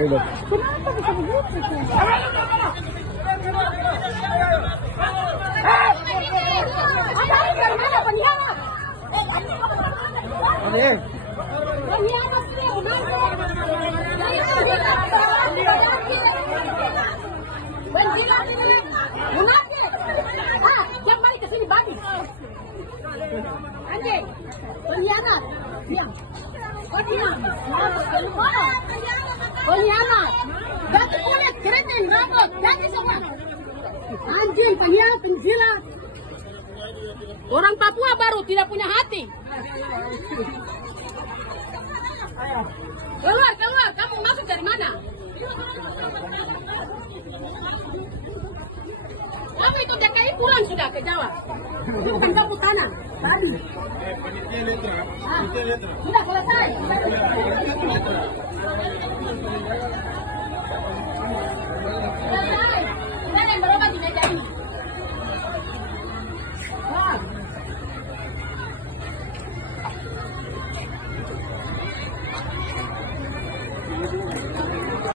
ribut. Kenapa bisa begitu? Dari mana pengkhianat? Pengkhianat dia munafik. Dia balik ke sini babi. Anjing, pengkhianat. Diam. Oh diam. Pengkhianat. Ganti kulit, keriting, rambut, ganti semua. Anjing, pengkhianat, penjilat. Orang Papua baru tidak punya hati. Keluar, keluar. Kamu masuk dari mana? Kamu itu DKI pulang sudah ke Jawa. Itu bukan kampung tanah. Tadi. Sudah selesai.